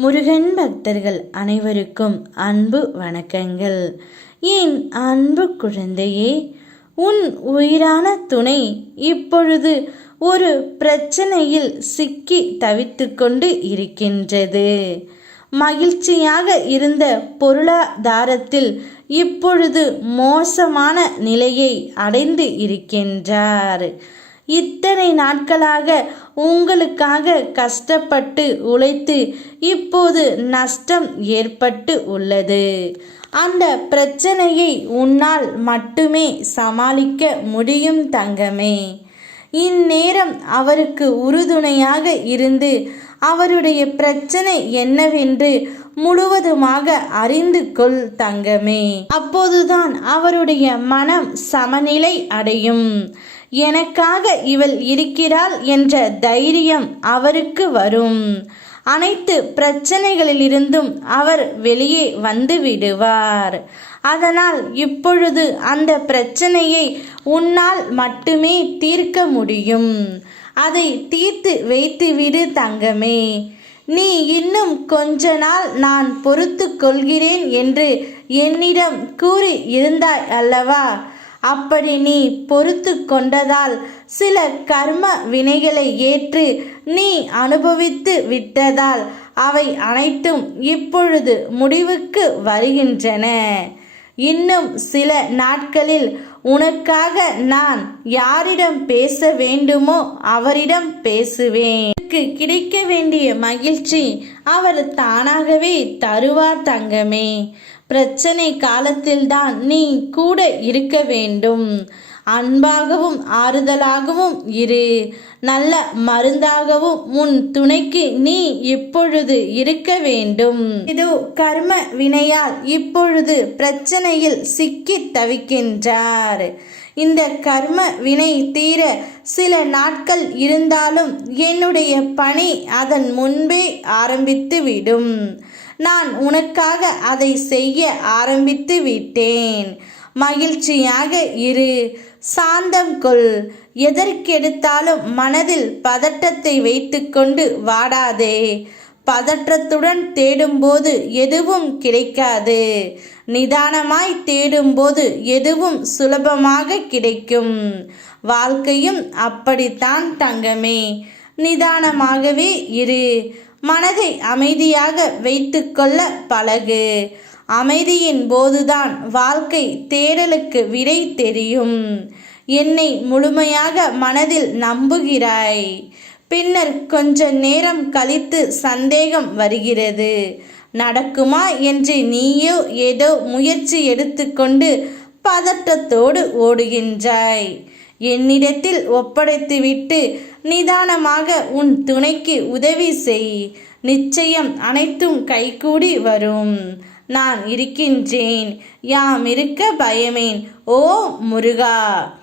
முருகன் பக்தர்கள் அனைவருக்கும் அன்பு வணக்கங்கள். என் அன்பு குழந்தையே உன் உயிரான துணை இப்பொழுது ஒரு பிரச்சனையில் சிக்கி தவித்துக்கொண்டு இருக்கின்றது. மகிழ்ச்சியாக இருந்த பொருளாதாரத்தில் இப்பொழுது மோசமான நிலையை அடைந்து இருக்கின்றார். இத்தனை நாட்களாக உங்களுக்காக கஷ்டப்பட்டு உழைத்து இப்போது நஷ்டம் ஏற்பட்டு உள்ளது. அந்த பிரச்சனையை உன்னால் மட்டுமே சமாளிக்க முடியும் தங்கமே. இந்நேரம் அவருக்கு உறுதுணையாக இருந்து அவருடைய பிரச்சனை என்னவென்று முழுவதுமாக அறிந்து கொள் தங்கமே. அப்போதுதான் அவருடைய மனம் சமநிலை அடையும். எனக்காக இவள் இருக்கிறாள் என்ற தைரியம் அவருக்கு வரும். அனைத்து பிரச்சனைகளிலிருந்தும் அவர் வெளியே வந்து விடுவார். அதனால் இப்பொழுது அந்த பிரச்சனையை உன்னால் மட்டுமே தீர்க்க முடியும். அதை தீர்த்து வைத்துவிடு தங்கமே. நீ இன்னும் கொஞ்ச நாள் நான் பொறுத்து கொள்கிறேன் என்று என்னிடம் கூறி இருந்தாய் அல்லவா? அப்படி நீ பொறுத்து கொண்டதால் சில கர்ம வினைகளை ஏற்று நீ அனுபவித்து விட்டதால் அவை அனைத்தும் இப்பொழுது முடிவுக்கு வருகின்றன. இன்னும் சில நாட்களில் உனக்காக நான் யாரிடம் பேச வேண்டுமோ அவரிடம் பேசுவேன். அவருக்கு கிடைக்க வேண்டிய மகிழ்ச்சி அவர் தானாகவே தருவார் தங்கமே. பிரச்சனை காலத்தில்தான் நீ கூட இருக்க வேண்டும். அன்பாகவும் ஆறுதலாகவும் இரு. நல்ல மருந்தாகவும் உன் துணைக்கு நீ இப்பொழுது இருக்க வேண்டும். இது கர்ம வினையால் இப்பொழுது பிரச்சனையில் சிக்கி தவிக்கின்றார். இந்த கர்ம வினை தீர சில நாட்கள் இருந்தாலும் என்னுடைய பணி அதன் முன்பே ஆரம்பித்து விடும். நான் உனக்காக அதை செய்ய ஆரம்பித்து விட்டேன். மகிழ்ச்சியாக இரு. சாந்தம் கொள். எதற்கெடுத்தாலும் மனதில் பதட்டத்தை வைத்துக்கொண்டு வாடாதே. பதற்றத்துடன் தேடும்போது எதுவும் கிடைக்காது. நிதானமாய் தேடும்போது எதுவும் சுலபமாக கிடைக்கும். வாழ்க்கையும் அப்படித்தான் தங்கமே. நிதானமாகவே இரு. மனதை அமைதியாக வைத்துக்கொள்ள பழகு. அமைதியின் போதுதான் வாழ்க்கை தேடலுக்கு விடை தெரியும். என்னை முழுமையாக மனதில் நம்புகிறாய். பின்னர் கொஞ்ச நேரம் கழித்து சந்தேகம் வருகிறது. நடக்குமா என்று நீயோ ஏதோ முயற்சி எடுத்துக்கொண்டு பதட்டத்தோடு ஓடுகின்றாய். என்னிடத்தில் ஒப்படைத்துவிட்டு நிதானமாக உன் துணைக்கு உதவி செய். நிச்சயம் அனைத்தும் கைகூடி வரும். நான் இருக்கின்றேன். யாம் இருக்க பயமேன். ஓ முருகா!